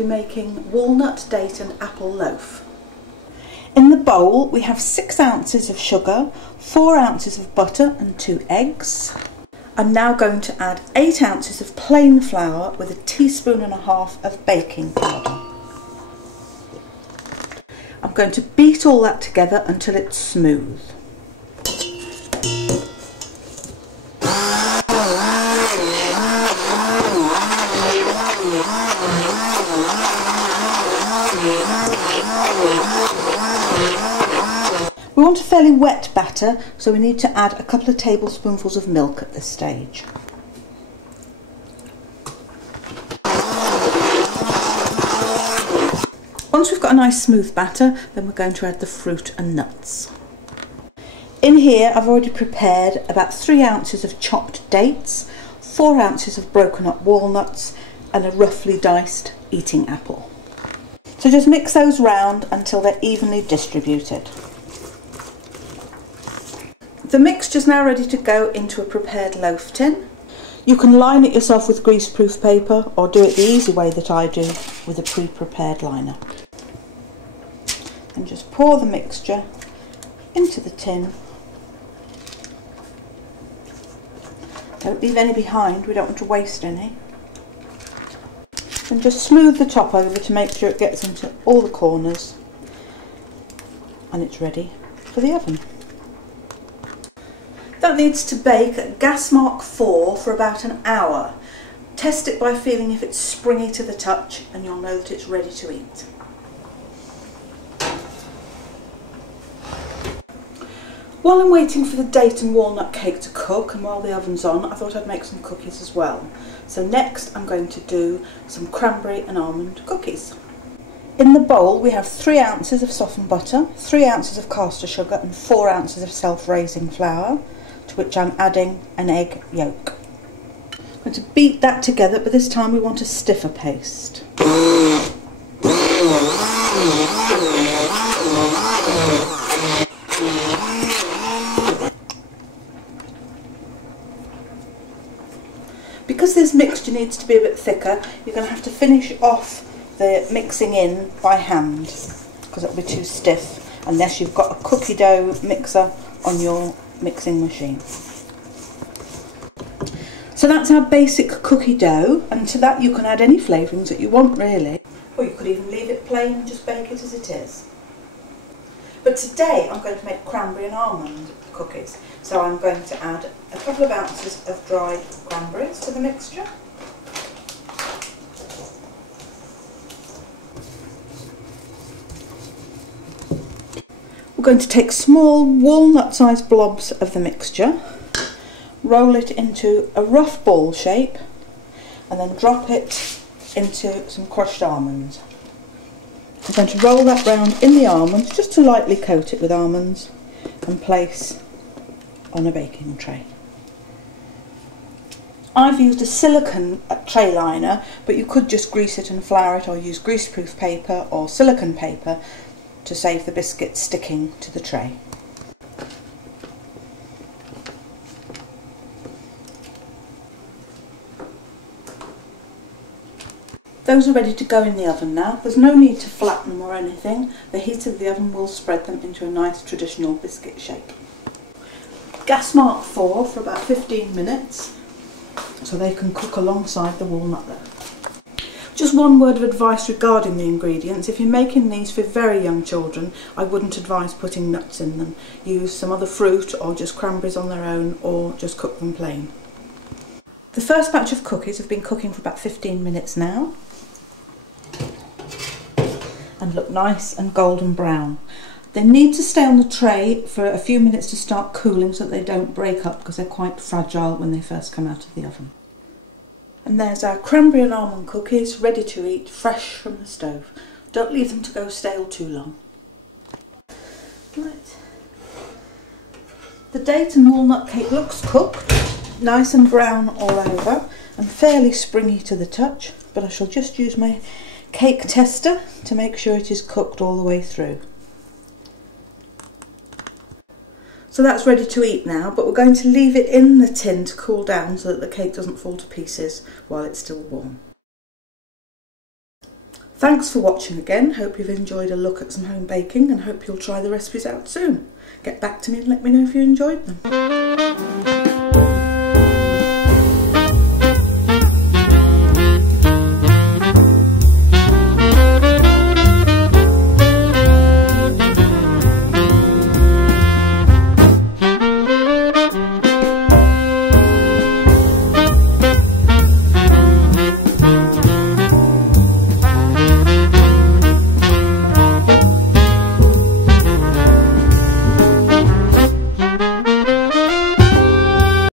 be making walnut, date and apple loaf. In the bowl we have 6 ounces of sugar, 4 ounces of butter and 2 eggs. I'm now going to add 8 ounces of plain flour with 1.5 teaspoons of baking powder. I'm going to beat all that together until it's smooth. We want a fairly wet batter, so we need to add a couple of tablespoonfuls of milk at this stage. Once we've got a nice smooth batter, then we're going to add the fruit and nuts. In here I've already prepared about 3 ounces of chopped dates, 4 ounces of broken up walnuts and a roughly diced eating apple. So just mix those round until they're evenly distributed. The mixture's now ready to go into a prepared loaf tin. You can line it yourself with greaseproof paper or do it the easy way that I do with a pre-prepared liner. And just pour the mixture into the tin. Don't leave any behind, we don't want to waste any. And just smooth the top over to make sure it gets into all the corners. And it's ready for the oven. That needs to bake at gas mark 4 for about an hour. Test it by feeling if it's springy to the touch and you'll know that it's ready to eat. While I'm waiting for the date and walnut cake to cook and while the oven's on, I thought I'd make some cookies as well. So next I'm going to do some cranberry and almond cookies. In the bowl we have 3 ounces of softened butter, 3 ounces of caster sugar and 4 ounces of self-raising flour, to which I'm adding an egg yolk. I'm going to beat that together, but this time we want a stiffer paste. Because this mixture needs to be a bit thicker, you're going to have to finish off the mixing in by hand, because it'll be too stiff unless you've got a cookie dough mixer on your mixing machine. So that's our basic cookie dough, and to that you can add any flavourings that you want really, or you could even leave it plain and just bake it as it is. But today I'm going to make cranberry and almond cookies, so I'm going to add a couple of ounces of dried cranberries to the mixture. We're going to take small walnut-sized blobs of the mixture, roll it into a rough ball shape, and then drop it into some crushed almonds. I'm going to roll that round in the almonds just to lightly coat it with almonds and place on a baking tray. I've used a silicone tray liner, but you could just grease it and flour it or use greaseproof paper or silicone paper to save the biscuits sticking to the tray. Those are ready to go in the oven now. There's no need to flatten them or anything. The heat of the oven will spread them into a nice traditional biscuit shape. Gas mark 4 for about 15 minutes so they can cook alongside the walnut loaf. Just one word of advice regarding the ingredients. If you're making these for very young children, I wouldn't advise putting nuts in them. Use some other fruit or just cranberries on their own, or just cook them plain. The first batch of cookies have been cooking for about 15 minutes now and look nice and golden brown. They need to stay on the tray for a few minutes to start cooling so that they don't break up, because they're quite fragile when they first come out of the oven. And there's our cranberry and almond cookies ready to eat, fresh from the stove. Don't leave them to go stale too long. Right. The date and walnut cake looks cooked, nice and brown all over and fairly springy to the touch, but I shall just use my cake tester to make sure it is cooked all the way through. So that's ready to eat now, but we're going to leave it in the tin to cool down so that the cake doesn't fall to pieces while it's still warm. Thanks for watching again. Hope you've enjoyed a look at some home baking and hope you'll try the recipes out soon. Get back to me and let me know if you enjoyed them.